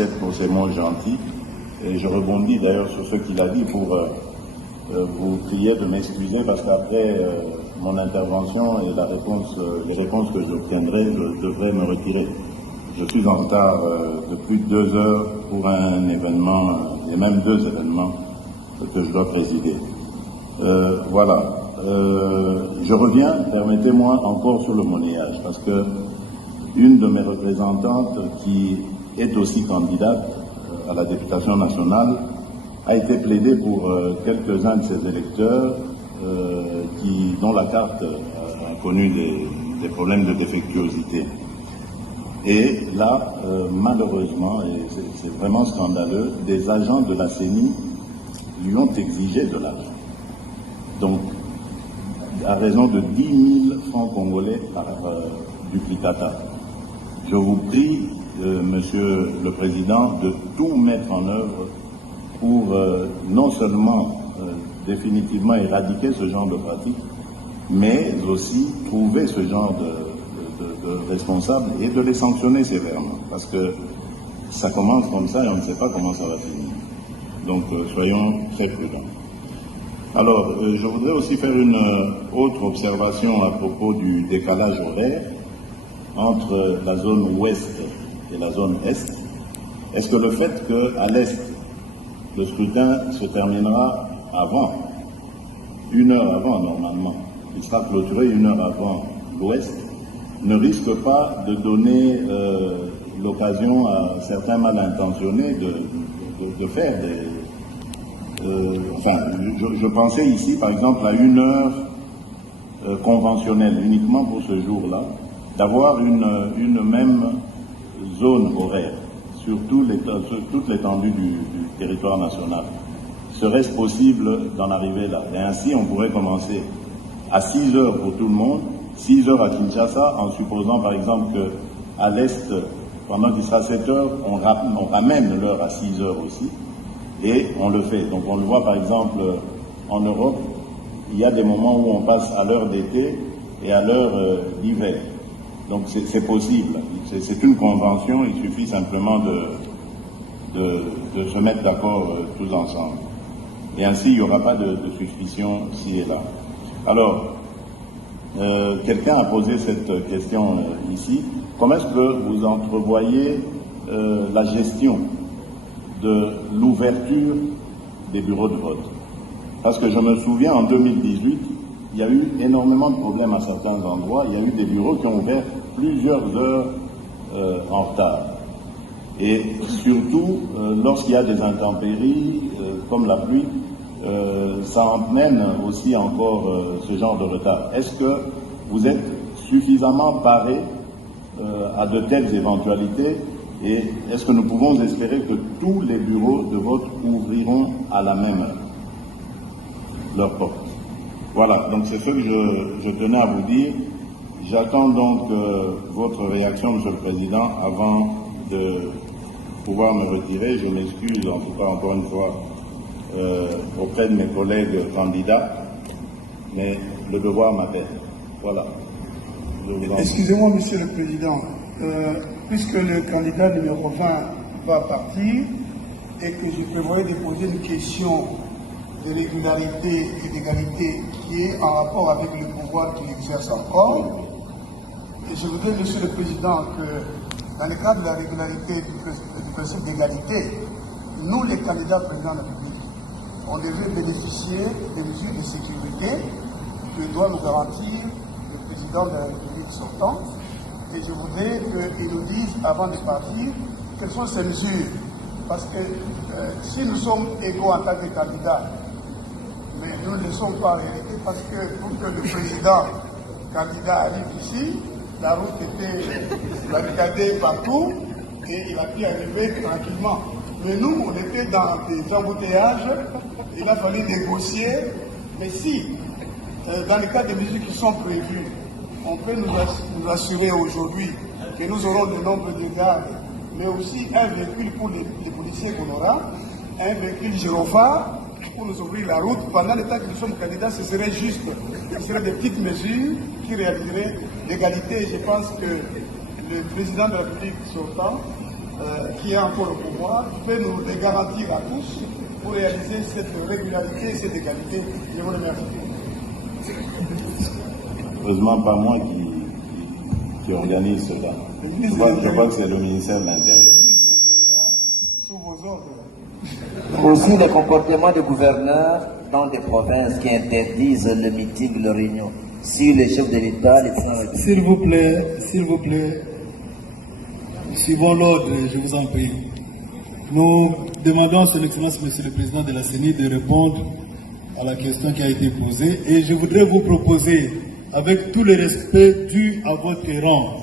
Lucette pour ces mots gentils. Et je rebondis d'ailleurs sur ce qu'il a dit pour vous prier de m'excuser parce qu'après mon intervention et les réponses que j'obtiendrai, je devrais me retirer. Je suis en retard de plus de 2 heures pour un événement, et même 2 événements que je dois présider. Voilà. Je reviens, permettez-moi, encore sur le monnayage, parce que une de mes représentantes, qui est aussi candidate à la députation nationale, a été plaidée pour quelques-uns de ses électeurs dont la carte a connu des problèmes de défectuosité. Et là, malheureusement, et c'est vraiment scandaleux, des agents de la CENI lui ont exigé de l'argent. Donc, à raison de 10 000 francs congolais par duplicata. Je vous prie, Monsieur le Président, de tout mettre en œuvre pour non seulement définitivement éradiquer ce genre de pratique, mais aussi trouver ce genre de responsables et de les sanctionner sévèrement. Parce que ça commence comme ça et on ne sait pas comment ça va finir. Donc soyons très prudents. Alors, je voudrais aussi faire une autre observation à propos du décalage horaire entre la zone ouest et la zone est. Est-ce que le fait qu'à l'est, le scrutin se terminera avant, 1 heure avant normalement, il sera clôturé 1 heure avant l'ouest, ne risque pas de donner l'occasion à certains mal intentionnés de faire des... je pensais ici, par exemple, à 1 heure conventionnelle, uniquement pour ce jour-là, d'avoir une même zone horaire sur toute l'étendue du territoire national. Serait-ce possible d'en arriver là? Et ainsi, on pourrait commencer à 6 heures pour tout le monde, 6 heures à Kinshasa, en supposant, par exemple, qu'à l'Est, pendant qu'il sera 7 heures, on ramène l'heure à 6 heures aussi. Et on le fait. Donc on le voit par exemple en Europe, il y a des moments où on passe à l'heure d'été et à l'heure d'hiver. Donc c'est possible. C'est une convention, il suffit simplement de se mettre d'accord tous ensemble. Et ainsi, il n'y aura pas de suspicion ci et là. Alors, quelqu'un a posé cette question ici. Comment est-ce que vous entrevoyez la gestion de l'ouverture des bureaux de vote? Parce que je me souviens, en 2018, il y a eu énormément de problèmes à certains endroits. Il y a eu des bureaux qui ont ouvert plusieurs heures en retard. Et surtout, lorsqu'il y a des intempéries, comme la pluie, ça emmène aussi encore ce genre de retard. Est-ce que vous êtes suffisamment parés à de telles éventualités? Et est-ce que nous pouvons espérer que tous les bureaux de vote ouvriront à la même heure leurs portes? Voilà, donc c'est ce que je tenais à vous dire. J'attends donc votre réaction, Monsieur le Président, avant de pouvoir me retirer. Je m'excuse en tout cas encore une fois auprès de mes collègues candidats, mais le devoir m'appelle. Voilà. Excusez-moi, Monsieur le Président. Puisque le candidat numéro 20 va partir et que je prévoyais de poser une question de régularité et d'égalité qui est en rapport avec le pouvoir qu'il exerce encore, et je voudrais, Monsieur le Président, que dans le cadre de la régularité du principe d'égalité, nous, les candidats présidents de la République, on devait bénéficier des mesures de sécurité que doit nous garantir le président de la République sortant. Et je voudrais qu'ils nous disent, avant de partir, quelles sont ces mesures. Parce que si nous sommes égaux en tant que candidats, mais nous ne le sommes pas en réalité, parce que pour que le président candidat arrive ici, la route était barricadée partout et il a pu arriver tranquillement. Mais nous, on était dans des embouteillages, il a fallu négocier. Mais si, dans le cas des mesures qui sont prévues, on peut nous assurer aujourd'hui que nous aurons le nombre de gardes, mais aussi un véhicule pour les policiers qu'on aura, un véhicule gyrophare pour nous ouvrir la route. Pendant le temps que nous sommes candidats, ce serait juste. Ce seraient des petites mesures qui réaliseraient l'égalité. Je pense que le président de la République sortant qui a encore le pouvoir peut nous les garantir à tous pour réaliser cette régularité et cette égalité. Je vous remercie. Heureusement, pas moi qui organise cela. Je crois que c'est le ministère de l'Intérieur. Sous vos ordres. Aussi les comportements de gouverneurs dans des provinces qui interdisent le meeting, la réunion. Si les chefs de l'État, les s'il vous plaît, suivons l'ordre, je vous en prie. Nous demandons à son Excellence, Monsieur le Président de la CENI, de répondre à la question qui a été posée et je voudrais vous proposer, avec tout le respect dû à votre rang,